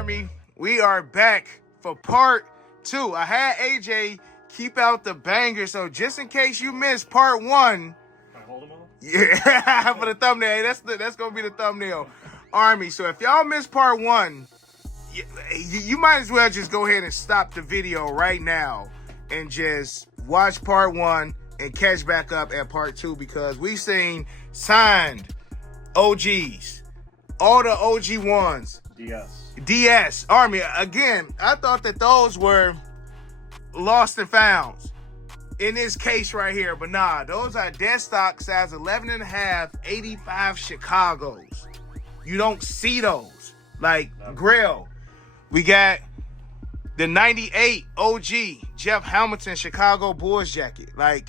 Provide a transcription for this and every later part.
Army, we are back for part 2. I had AJ keep out the banger, so just in case you missed part 1. Can I hold them all? Yeah, for the thumbnail. That's gonna be the thumbnail. Army, so if y'all missed part 1, you might as well just go ahead and stop the video right now and just watch part 1 and catch back up at part 2, because we've seen signed OGs, all the OG ones. DS. Army, again, I thought that those were lost and founds in this case right here, but nah, those are dead stock, size 11.5, 85 Chicago's. You don't see those. Like, Grill. We got the 98 OG Jeff Hamilton Chicago Bulls jacket. Like,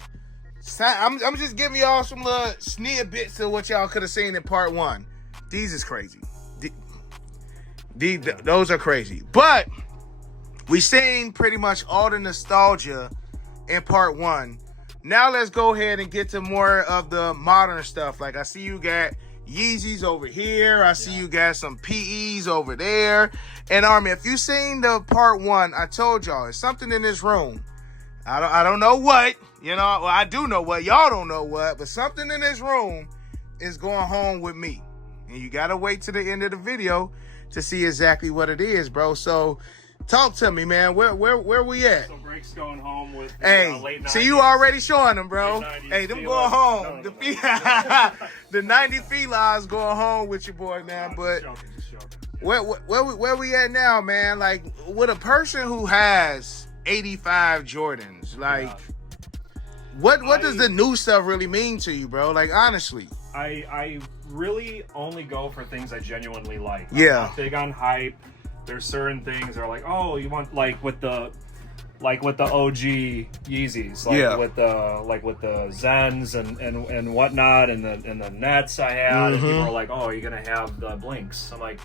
I'm just giving y'all some little snippets of what y'all could have seen in part 1. These is crazy. Those are crazy. But we seen pretty much all the nostalgia in part 1. Now let's go ahead and get to more of the modern stuff. Like, I see you got Yeezys over here. I see you got some PEs over there. And Army, if you seen the part 1, I told y'all, it's something in this room. I don't know what. You know, well, I do know what. Y'all don't know what. But something in this room is going home with me. And you got to wait to the end of the video to see exactly what it is, bro. So talk to me, man. Where we at? So Break's going home with late 90s. See, you already showing them, bro. Hey, them going home. No. The 90 felines going home with your boy, man. But where we at now, man? Like, with a person who has 85 Jordans, like, what does the new stuff really mean to you, bro? Like, honestly. I really only go for things I genuinely like. Yeah. I'm not big on hype. There's certain things that are like, oh, you want with the OG Yeezys, with the Zens and whatnot, and the Nets I had, and people are like, oh, you're gonna have the Blinks. I'm like,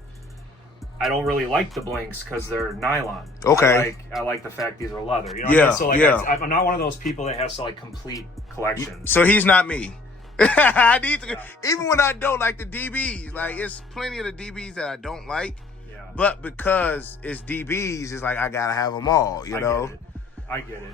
I don't really like the Blinks because they're nylon. Okay. I like the fact these are leather. You know what I mean? So like, I'm not one of those people that has to like complete collections. So he's not me. I need to, even when I don't like the DBs, like, it's plenty of the DBs that I don't like. Yeah. But because it's DBs, it's like I gotta have them all. You know. I get it.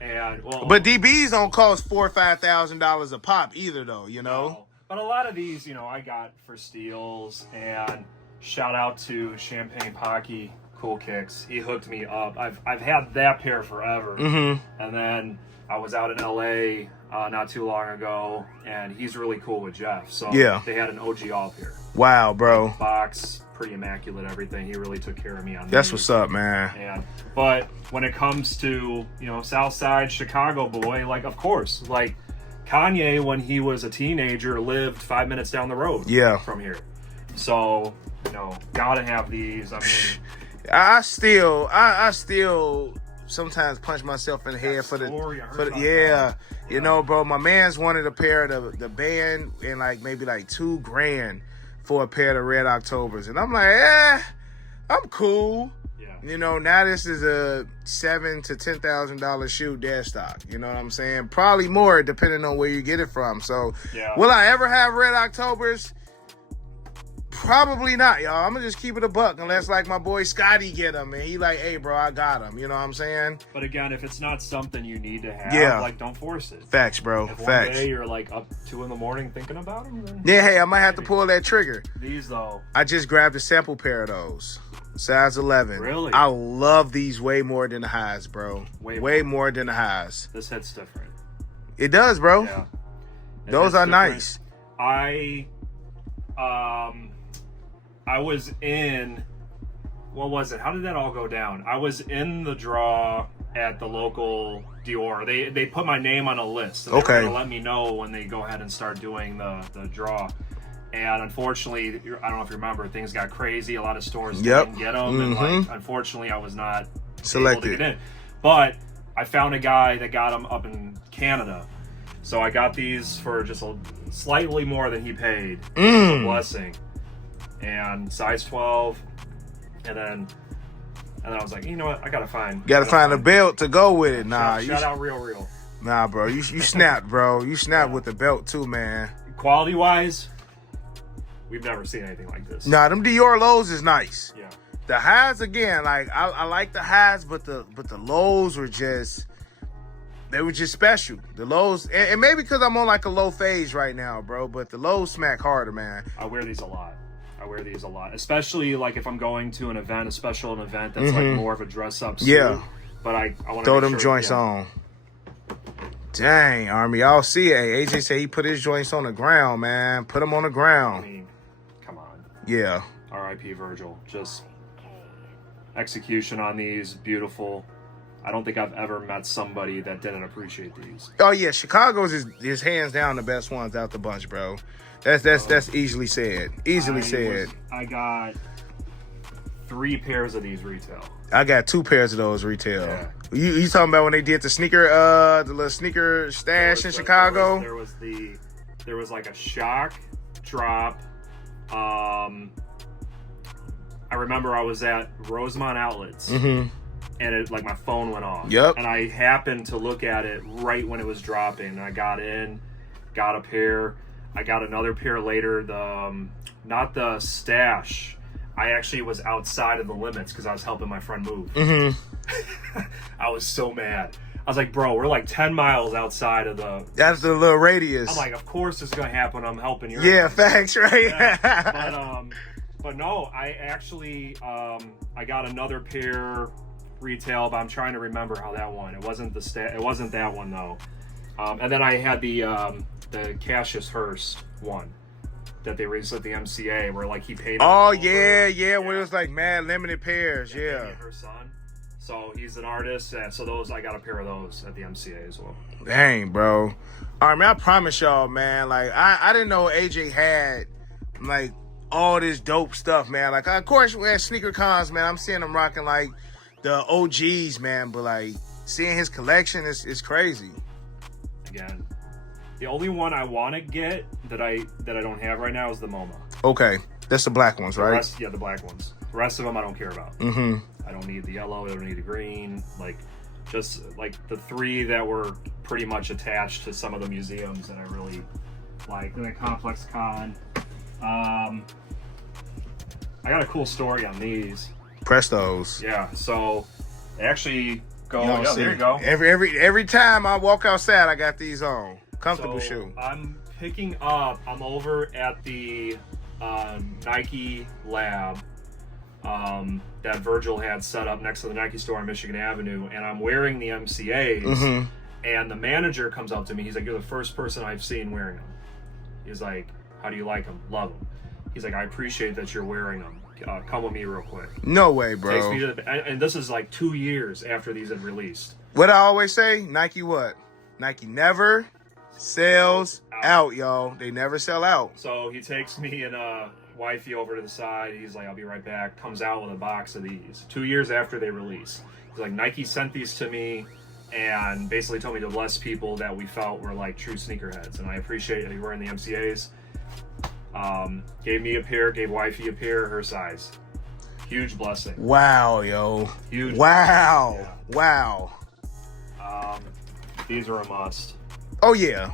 And but DBs don't cost $4,000 or $5,000 a pop either, though. You know. No. But a lot of these, you know, I got for steals. And shout out to Champagne Pocky Cool Kicks. He hooked me up. I've had that pair forever. And then I was out in LA not too long ago, and he's really cool with Jeff. So they had an OG all pair. Wow, bro. Box, pretty immaculate, everything. He really took care of me on That's these. What's up, man. But when it comes to, you know, Southside Chicago boy, like, of course, like Kanye, when he was a teenager, lived 5 minutes down the road from here. So, you know, gotta have these. I mean, I still sometimes punch myself in the head for the you know, bro, my man's wanted a pair of the band and like maybe like $2,000 for a pair of Red Octobers, and I'm like, I'm cool. You know, now this is a $7,000 to $10,000 shoe dead stock. You know what I'm saying? Probably more depending on where you get it from. So will I ever have Red Octobers? Probably not, y'all. I'm gonna just keep it a buck unless like my boy Scotty get them and he like, hey, bro, I got them. You know what I'm saying? But again, if it's not something you need to have, like, don't force it. Facts, bro. If Facts. One day you're like up 2 a.m. thinking about them. Then hey, I might have to pull that trigger. These though, I just grabbed a sample pair of those, size 11. Really? I love these way more than the highs, bro. Way more than the highs. This hit's different. It does, bro. Yeah. Those are nice. I was in, what was it? How did that all go down? I was in the draw at the local Dior. They put my name on a list. So they were going to let me know when they go ahead and start doing the draw. And unfortunately, I don't know if you remember, things got crazy. A lot of stores didn't get them. And like, unfortunately, I was not able to get in. But I found a guy that got them up in Canada. So I got these for just slightly more than he paid. It's a blessing. And size 12, and then I was like, you know what, I gotta find a belt to go with it. Shout out Real. Nah, bro, you snapped, bro. You snapped with the belt too, man. Quality wise, we've never seen anything like this. Nah, them Dior lows is nice. Yeah. The highs again, like I like the highs, but the lows were just special. The lows, and maybe because I'm on like a low phase right now, bro. But the lows smack harder, man. I wear these a lot. Especially like if I'm going to an special event that's like more of a dress up suit. Yeah. But I want to throw them joints on. Dang, Army, y'all see it. AJ said he put his joints on the ground, man. Put them on the ground. I mean, come on. Yeah. R.I.P. Virgil. Just execution on these, beautiful. I don't think I've ever met somebody that didn't appreciate these. Oh yeah, Chicago's is hands down the best ones out the bunch, bro. That's easily said. I got 3 pairs of these retail. I got 2 pairs of those retail. Yeah. You talking about when they did the little sneaker stash in Chicago? There was like a shock drop. I remember I was at Rosemont Outlets, and it like my phone went off. Yep. And I happened to look at it right when it was dropping. And I got in, got a pair. I got another pair later. Not the stash. I actually was outside of the limits because I was helping my friend move. I was so mad. I was like, bro, we're like 10 miles outside of the... That's the little radius. I'm like, of course this is going to happen. I'm helping you. Yeah, facts, right? Yeah. But no, I actually, I got another pair retail, but I'm trying to remember how that one. It wasn't it wasn't that one though. And then I had the Cassius Hurst one that they released at the MCA where like he paid. Oh yeah, when it was like mad limited pairs, yeah. Her son. So he's an artist, and so those I got a pair of those at the MCA as well. Dang, bro. All right, man, I promise y'all, man. Like I didn't know AJ had like all this dope stuff, man. Like of course we're at sneaker cons, man. I'm seeing him rocking like the OGs, man. But like seeing his collection is crazy. Again, the only one I want to get that I don't have right now is the MoMA. Okay, that's the black ones, right? The black ones. The rest of them I don't care about. I don't need the yellow. I don't need the green. Like, just like the 3 that were pretty much attached to some of the museums that I really like. Then at Complex Con. I got a cool story on these. Prestos. Yeah. So they actually go. Yeah, there you go. Every time I walk outside, I got these on. Comfortable shoe. I'm over at the Nike lab that Virgil had set up next to the Nike store on Michigan Avenue, and I'm wearing the MCAs, and the manager comes up to me. He's like, "You're the first person I've seen wearing them." He's like, "How do you like them?" "Love them." He's like, "I appreciate that you're wearing them. Come with me real quick." No way, bro. Takes me to and this is like 2 years after these had released. What I always say, Nike what? Nike never sells out, y'all. They never sell out. So he takes me and wifey over to the side. He's like, "I'll be right back." Comes out with a box of these 2 years after they release. He's like, "Nike sent these to me and basically told me to bless people that we felt were like true sneakerheads, and I appreciate that you're wearing the MCAs." Gave me a pair, gave wifey a pair, her size. Huge blessing. Wow, yo. Huge. Wow. Yeah. Wow. These are a must. Oh yeah.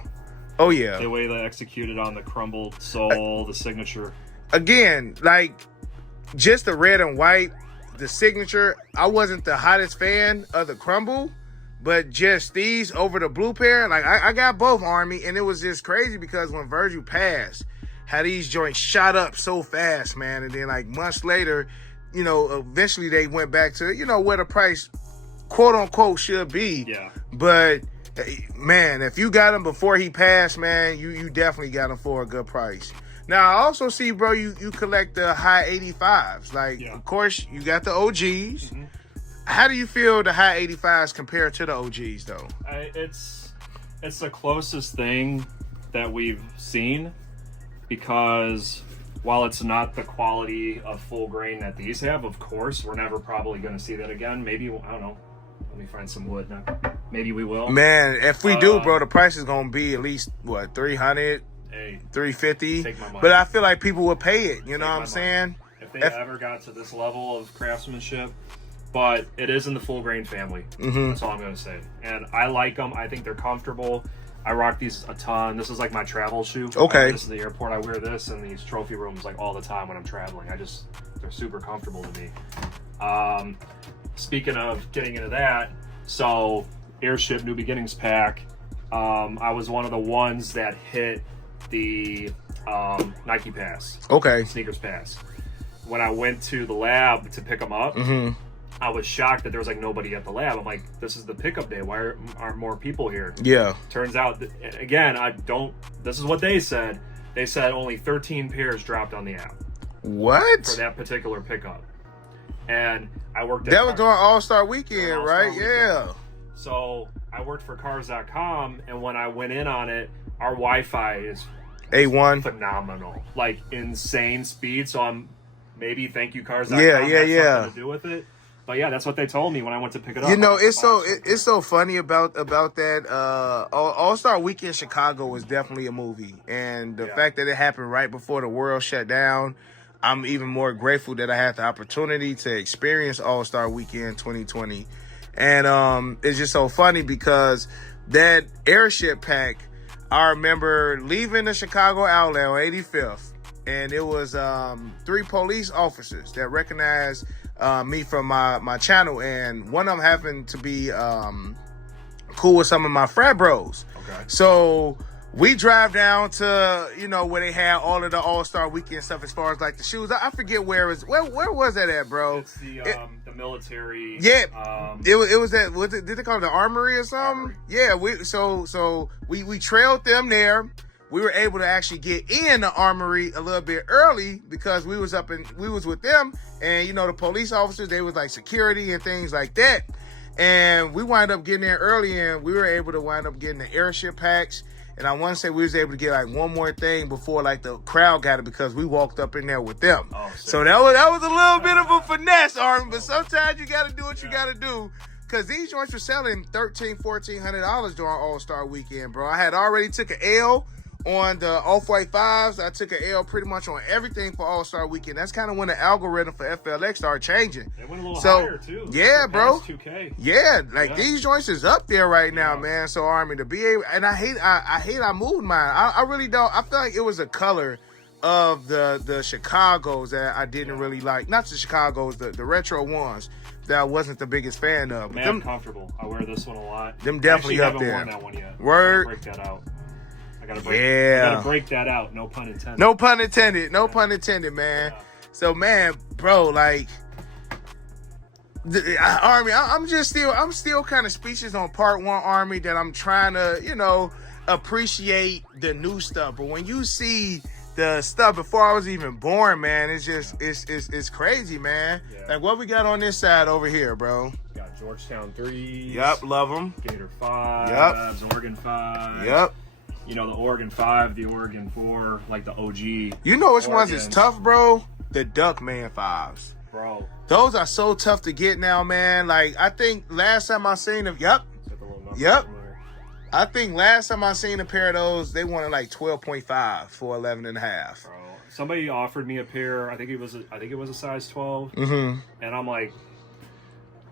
The way they executed on the crumbled sole, the signature. Again, like just the red and white, the signature. I wasn't the hottest fan of the crumble, but just these over the blue pair, like I got both, Army, and it was just crazy because when Virgil passed, how these joints shot up so fast, man, and then like months later, eventually they went back to where the price, quote unquote, should be. Yeah. But man, if you got them before he passed, man, you definitely got them for a good price. Now, I also see, bro, you collect the high 85s. Like, Of course, you got the OGs. How do you feel the high 85s compare to the OGs, though? It's the closest thing that we've seen, because while it's not the quality of full grain that these have, of course, we're never probably going to see that again. Maybe, I don't know. Let me find some wood now. Maybe we will. Man, if we do, bro, the price is going to be at least, what, 300? Hey, 350. take my money. But I feel like people would pay it. You know what I'm saying? If they ever got to this level of craftsmanship, but it is in the full grain family. That's all I'm going to say. And I like them. I think they're comfortable. I rock these a ton. This is like my travel shoe. Okay. This is the airport. I wear this in these trophy rooms like all the time when I'm traveling. They're super comfortable to me. Speaking of getting into that, so Airship New Beginnings pack, I was one of the ones that hit the Nike Pass. Okay. Sneakers Pass. When I went to the lab to pick them up, I was shocked that there was like nobody at the lab. I'm like, this is the pickup day. Why aren't more people here? Yeah. Turns out, again, this is what they said. They said only 13 pairs dropped on the app. What? For that particular pickup. And I worked at... That was during AllStar Weekend, right? Yeah. So I worked for Cars.com, and when I went in on it, our Wi-Fi is A1. phenomenal. Like, insane speed. So I'm... Maybe thank you Cars.com. Yeah. Something to do with it. But yeah, that's what they told me when I went to pick it up. You know, it's so funny about that. All-Star Weekend Chicago was definitely a movie, and the fact that it happened right before the world shut down, I'm even more grateful that I had the opportunity to experience All-Star Weekend 2020. And it's just so funny because that Airship pack, I remember leaving the Chicago outlet on 85th, and it was 3 police officers that recognized me from my channel, and one of them happened to be cool with some of my frat bros. Okay. So we drive down to, where they had all of the All-Star Weekend stuff as far as like the shoes. I forget where it was. Where was that at, bro? It's the military. Yeah. It was at, did they call it the Armory or something? Armory. Yeah, we trailed them there. We were able to actually get in the Armory a little bit early because we was with them, and the police officers, they was like security and things like that. And we wind up getting there early, and we were able to wind up getting the Airship packs. And I want to say we was able to get like one more thing before like the crowd got it, because we walked up in there with them. Oh, so that was a little bit of a finesse, Armin. But sometimes you got to do what you got to do. Because these joints were selling $1,400 during All-Star Weekend, bro. I had already took an L on the Off-White 5s. I took an L pretty much on everything for All-Star Weekend. That's kind of when the algorithm for FLX started changing. It went a little higher, too. Yeah, bro. 2K. Yeah, these joints is up there right now, man. So, Army, to be able... And I hate I moved mine. I really don't... I feel like it was a color of the Chicagos that I didn't really like. Not the Chicagos, the retro ones that I wasn't the biggest fan of. Man, comfortable. I wear this one a lot. Them definitely up there. I haven't worn that one yet. Word. Break that out. I gotta break that out. No pun intended. No pun intended. No pun intended, man. Yeah. So, man, bro, like, Army, I'm still kind of speechless on part 1, Army, that I'm trying to, appreciate the new stuff. But when you see the stuff before I was even born, man, it's just, it's crazy, man. Yeah. Like, what we got on this side over here, bro? We got Georgetown 3s. Yep, love them. Gator 5s. Yep. Oregon 5. Yep. The Oregon 5, the Oregon 4, like the OG. You know which ones is tough, bro? The Duckman 5s. Bro. Those are so tough to get now, man. Like, I think last time I seen them, yep. I think last time I seen a pair of those, they wanted like 12.5 for 11.5. Bro, somebody offered me a pair. I think it was a size 12. Mm-hmm. And I'm like,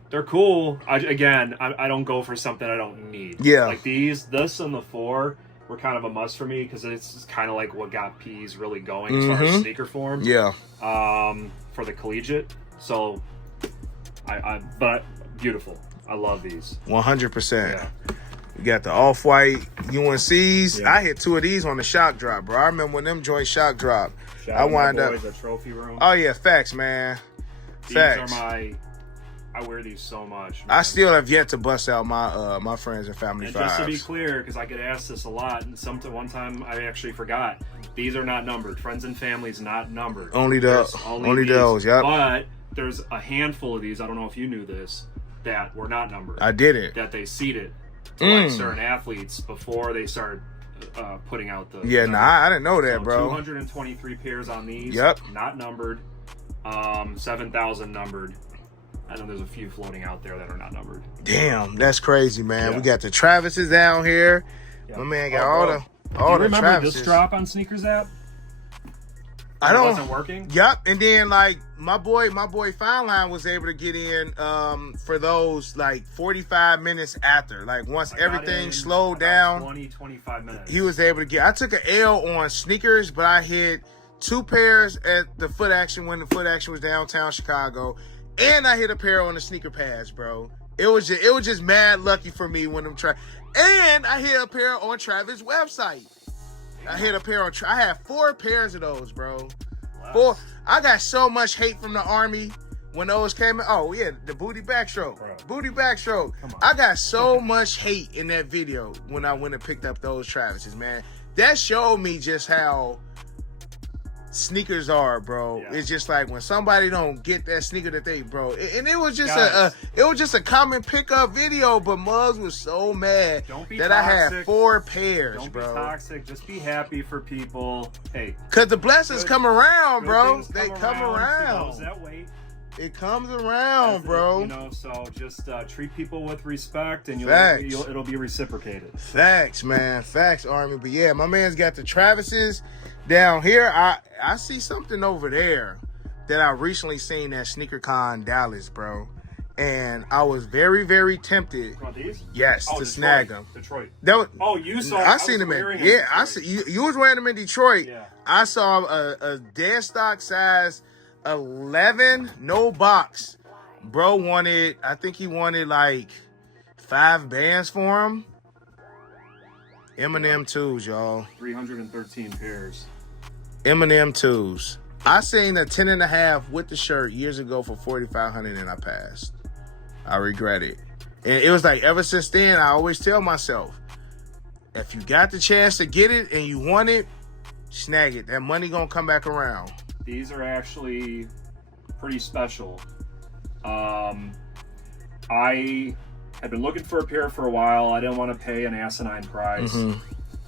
they're cool. I don't go for something I don't need. Yeah. Like this and the 4 were kind of a must for me because it's kind of like what got P's really going as far as sneaker form. Yeah. For the collegiate. So, but beautiful. I love these. 100%. Yeah. You got the Off-White UNCs. Yeah. I hit 2 of these on the shock drop, bro. I remember when them joints shock drop. I wind up a trophy room. Oh yeah, facts, man. These are I wear these so much, man. I still have yet to bust out my friends and family 5s. Just to be clear, because I get asked this a lot, and one time I actually forgot. These are not numbered. Friends and family's not numbered. Only those, yep. But there's a handful of these, I don't know if you knew this, that were not numbered. I didn't. That they seeded to like certain athletes before they started putting out the... Yeah, I didn't know that, so bro. 223 pairs on these. Yep. Not numbered. 7,000 numbered. I know there's a few floating out there that are not numbered. Damn, that's crazy, man. Yeah. We got the Travises down here. Yeah. My man got all the remember Travises. This drop on Sneakers app? It wasn't working? Yep. And then like my boy Fine Line was able to get in for those like 45 minutes after. Like once everything slowed down. 25 minutes. He was able to get. I took an L on sneakers, but I hit 2 pairs at the Foot Action when the Foot Action was downtown Chicago. And I hit a pair on the sneaker pass, bro. It was just mad lucky for me when I'm trying. And I hit a pair on Travis' website. I hit a pair on. I had 4 pairs of those, bro. Wow. 4. I got so much hate from the Army when those came in. Oh yeah, the booty backstroke. Bro. Booty backstroke. I got so much hate in that video when I went and picked up those Travis's, man. That showed me just how sneakers are, bro. Yeah. It's just like when somebody don't get that sneaker that they, bro. And it was just a common pickup video, but Muggs was so mad that toxic. I had 4 pairs, don't bro. Don't be toxic. Just be happy for people. Hey, cause the blessings come around, bro. They come around. For those that wait. It comes around, bro. You know, so just treat people with respect, and it'll be reciprocated. Facts, man. Facts, Army. But yeah, my man's got the Travis's down here. I see something over there that I recently seen at SneakerCon Dallas, bro. And I was very, very tempted. These? Yes, to snag them. Detroit. You saw? I seen them in. Yeah, I see. You was wearing them in Detroit. Yeah. I saw a dead stock size 11, no box. Bro wanted, I think he wanted like 5 bands for him. Eminem 2s, y'all. 313 pairs. Eminem 2s. I seen a 10.5 with the shirt years ago for $4,500 and I passed. I regret it. And it was like ever since then, I always tell myself, if you got the chance to get it and you want it, snag it. That money gonna come back around. These are actually pretty special. I had been looking for a pair for a while. I didn't want to pay an asinine price. A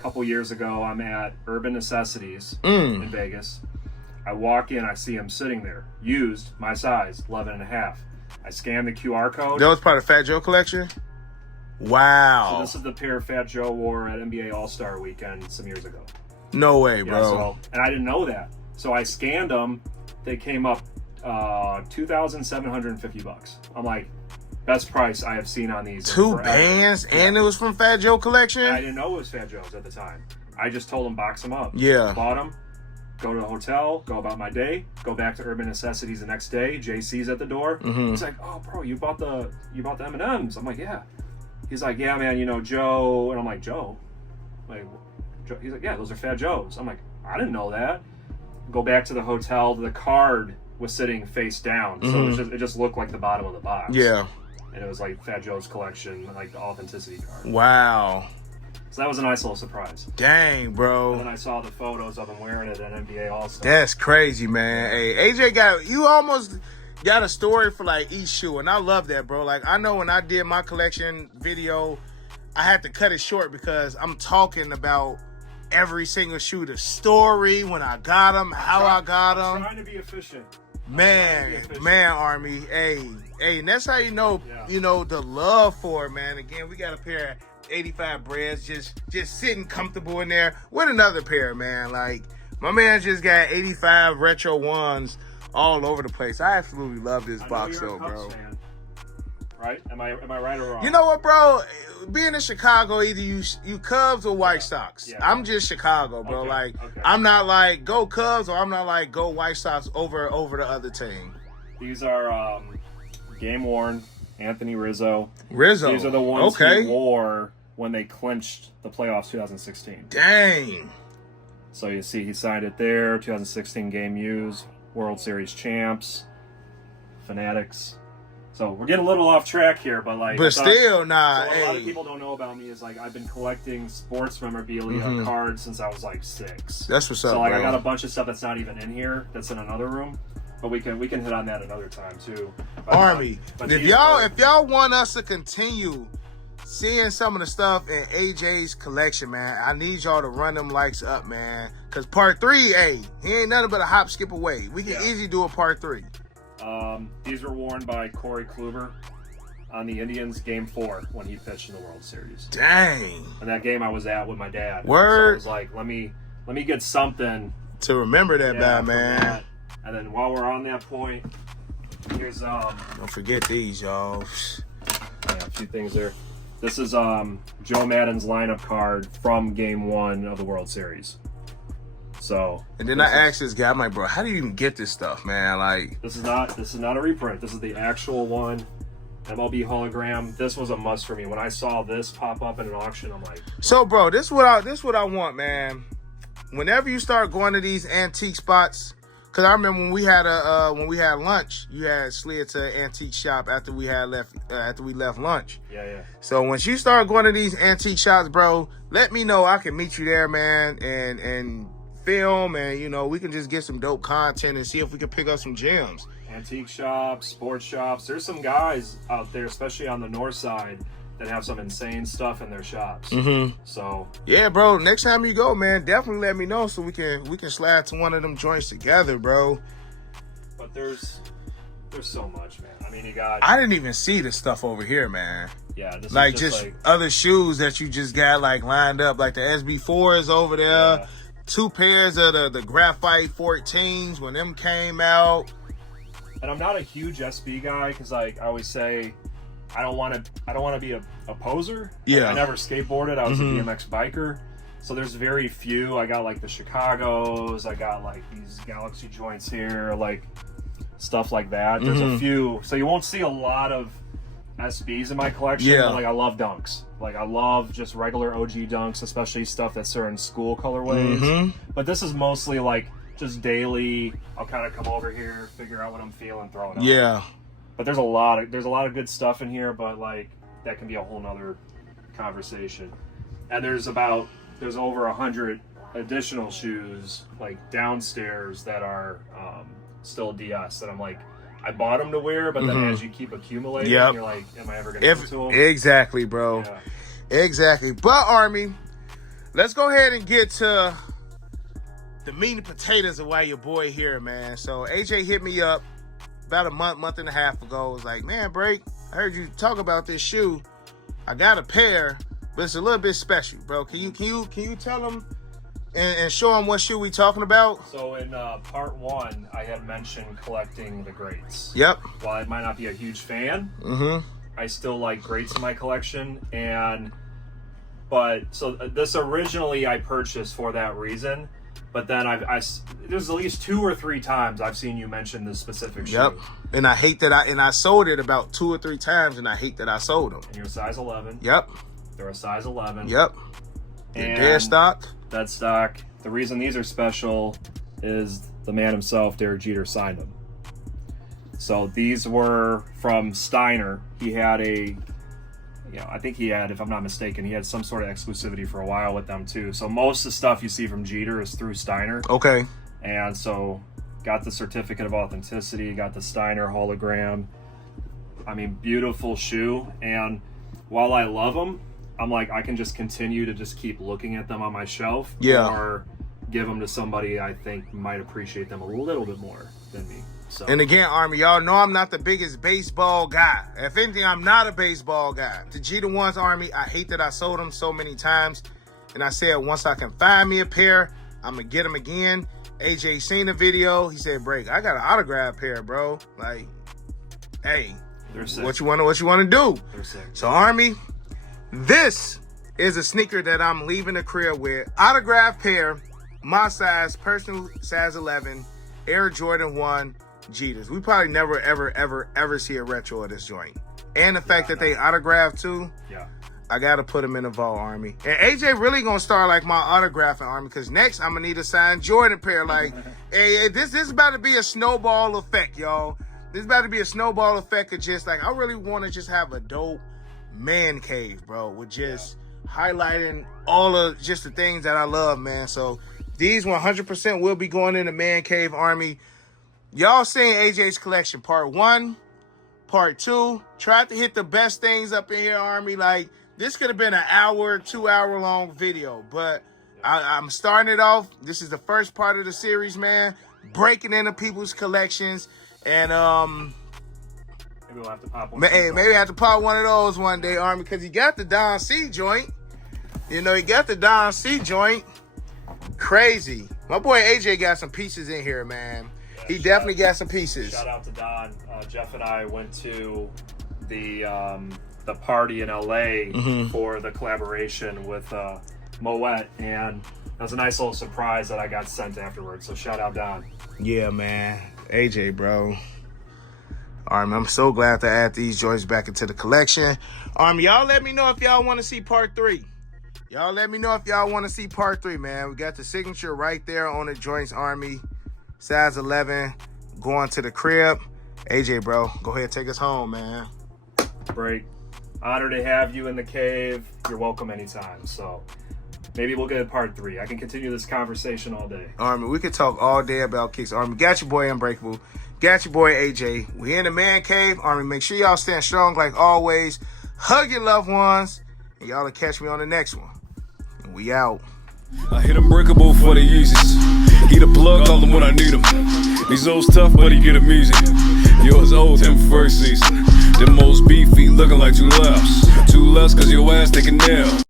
couple years ago, I'm at Urban Necessities in Vegas. I walk in, I see them sitting there, used, my size, 11.5. I scan the QR code. That was part of Fat Joe collection? Wow. So this is the pair Fat Joe wore at NBA AllStar Weekend some years ago. No way, bro. And I didn't know that. So I scanned them. They came up $2,750. I'm like, best price I have seen on these. 2 bands, and it was from Fat Joe collection? And I didn't know it was Fat Joe's at the time. I just told them box them up. Yeah. Bought them, go to the hotel, go about my day, go back to Urban Necessities the next day. JC's at the door. He's like, oh, bro, you bought the M&Ms. I'm like, yeah. He's like, yeah, man, you know, Joe. And I'm like, Joe? Like, Joe? He's like, yeah, those are Fat Joe's. I'm like, I didn't know that. Go back to the hotel. The card was sitting face down, so it just looked like the bottom of the box. Yeah. And it was like Fat Joe's collection, like the authenticity card. Wow. So that was a nice little surprise. Dang, bro. And then I saw the photos of him wearing it at NBA also. That's crazy, man. Hey, AJ you almost got a story for like each shoe, and I love that, bro. Like, I know when I did my collection video, I had to cut it short because I'm talking about every single shoe, the story, when I got them, how I got them. I'm trying to be efficient. Man, Army. Hey, and that's how you know, the love for it, man. Again, we got a pair of 85 breads just sitting comfortable in there with another pair, man. Like, my man just got 85 retro ones all over the place. I absolutely love this box, though, bro. Fan. Right? Am I right or wrong? You know what, bro? Being in Chicago, either you Cubs or White Sox. Yeah. I'm just Chicago, bro. Okay. I'm not like go Cubs or I'm not like go White Sox over the other team. These are game worn Anthony Rizzo. These are the ones he wore when they clinched the playoffs 2016. Dang. So you see he signed it there. 2016 game used. World Series champs. Fanatics. So we're getting a little off track here, but like, but still, nah. So a lot of people don't know about me is like I've been collecting sports memorabilia cards since I was like 6. That's what's up. So like bro. I got a bunch of stuff that's not even in here. That's in another room, but we can hit on that another time too. Army, if y'all want us to continue seeing some of the stuff in AJ's collection, man, I need y'all to run them likes up, man. Cause part 3, he ain't nothing but a hop, skip away. We can easily do a part 3. These were worn by Corey Kluber on the Indians game 4 when he pitched in the World Series. Dang. And that game I was at with my dad. Word. So I was like, let me get something to remember that by, man. That. And then while we're on that point, here's don't forget these, y'all. A few things there. This is Joe Madden's lineup card from game 1 of the World Series. So, and then I asked this guy, I'm like, bro, how do you even get this stuff, man? Like, this is not a reprint. This is the actual one. MLB hologram. This was a must for me. When I saw this pop up in an auction, I'm like, so bro, this what I want, man. Whenever you start going to these antique spots, cause I remember when we had lunch, you had slid to an antique shop after we left lunch. Yeah. So once you start going to these antique shops, bro, let me know. I can meet you there, man, and film, and you know, we can just get some dope content and see if we can pick up some gems. Antique shops, sports shops. There's some guys out there, especially on the north side, that have some insane stuff in their shops. Mm-hmm. So yeah, bro. Next time you go, man, definitely let me know so we can slide to one of them joints together, bro. But there's so much, man. I mean, you got. I didn't even see the stuff over here, man. Yeah, this like is just like other shoes that you just got like lined up, like the SB4 is over there. Yeah. 2 pairs of the graphite 14s when them came out. And I'm not a huge SB guy because, like I always say, I don't want to be a poser. Yeah. I never skateboarded. I was a BMX biker. So there's very few. I got like the Chicagos. I got like these Galaxy joints here, like stuff like that. There's a few. So you won't see a lot of SBs in my collection. Yeah. But, like, I love dunks. Like, I love just regular OG dunks, especially stuff that's certain school colorways. But this is mostly like just daily. I'll kind of come over here, figure out what I'm feeling, throw it out. Yeah. But there's a lot of good stuff in here, but like that can be a whole nother conversation. And there's over 100 additional shoes like downstairs that are still DS that I'm like, I bought them to wear, but then as you keep accumulating, you're like, am I ever gonna get to them? Exactly, bro. Yeah. Exactly. But Army, let's go ahead and get to the meat and potatoes of why your boy here, man. So AJ hit me up about a month and a half ago. Was like, man, Break, I heard you talk about this shoe. I got a pair, but it's a little bit special, bro. Can you tell them and show them what shoe we talking about? So in part 1, I had mentioned collecting the greats. Yep. While I might not be a huge fan, I still like greats in my collection, but this originally I purchased for that reason. But then there's at least 2 or 3 times I've seen you mention this specific shoe. Yep. And I hate that I sold it about 2 or 3 times, and I hate that I sold them. And you're a size 11. Yep. They're a size 11. Yep. And dead stock. Dead stock. The reason these are special is the man himself, Derek Jeter, signed them. So these were from Steiner. He had I think he had, if I'm not mistaken, he had some sort of exclusivity for a while with them too. So most of the stuff you see from Jeter is through Steiner. Okay. And so got the certificate of authenticity, got the Steiner hologram. I mean, beautiful shoe. And while I love them, I'm like, I can just continue to just keep looking at them on my shelf. Yeah. Or give them to somebody I think might appreciate them a little bit more than me. So. And again, Army, y'all know I'm not the biggest baseball guy. If anything, I'm not a baseball guy. The Jeter ones, Army, I hate that I sold them so many times. And I said, once I can find me a pair, I'm going to get them again. AJ seen the video. He said, Break, I got an autograph pair, bro. Like, hey, what you want to do? They're sick. So, Army, this is a sneaker that I'm leaving the crib with. Autograph pair, my size, personal size 11, Air Jordan 1. Jeters. We probably never, ever see a retro of this joint. And the fact that they autographed too. Yeah. I got to put them in the vault, Army. And AJ really going to start like my autographing, Army, because next I'm going to need a signed Jordan pair. Like, hey, this is about to be a snowball effect, y'all. This is about to be a snowball effect of just like, I really want to just have a dope man cave, bro, with just highlighting all of just the things that I love, man. So these 100% will be going in the man cave, Army. Y'all seen AJ's collection, part 1, part 2. Tried to hit the best things up in here, Army. Like, this could have been an hour, 2 hour long video, but I'm starting it off. This is the first part of the series, man. Breaking into people's collections. And, maybe we'll have to pop one. Maybe I have to pop one of those one day, Army, because he got the Don C joint. You know, he got the Don C joint. Crazy. My boy AJ got some pieces in here, man. He definitely got some pieces. Shout out to Don. Jeff and I went to the party in LA for the collaboration with Moet, and That was a nice little surprise that I got sent afterwards. So shout out Don. Yeah, man. AJ, bro. Army, I'm so glad to add these joints back into the collection. Y'all let me know if y'all want to see part 3. Y'all let me know if y'all want to see part 3, man. We got the signature right there on the joints, Army. Size 11, going to the crib. AJ, bro, go ahead, take us home, man. Great. Honored to have you in the cave. You're welcome anytime. So maybe we'll get a part 3. I can continue this conversation all day. Army, we could talk all day about kicks. Army, got your boy Unbreakable. Got your boy AJ. We in the man cave. Army, make sure y'all stand strong like always. Hug your loved ones. And y'all will catch me on the next one. And we out. I hit unbreakable for the uses. He the plug, call him when I need him. He's old tough, but he get him easy. Yours old him first season. The most beefy, looking like 2 laps. 2 less, cause your ass taking nail.